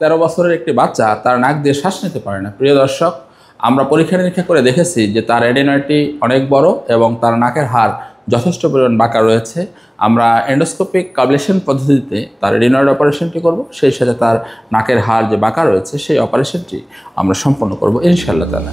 13 বছরের একটি বাচ্চা তার নাক দিয়ে শ্বাস নিতে পারে না। প্রিয় দর্শক, আমরা পরীক্ষা নিরীক্ষা করে দেখেছি যে তার এডিনয়েডটি অনেক বড় এবং তার নাকের হাড় যথেষ্ট পরিমাণ বাঁকা রয়েছে। আমরা এন্ডোস্কোপিক কাবলেশন পদ্ধতিতে তার এডিনয়েড অপারেশনটি করব, সেই সাথে তার নাকের হাড় যে বাঁকা রয়েছে সেই অপারেশনটি আমরা সম্পন্ন করব ইনশাআল্লাহ তাআলা।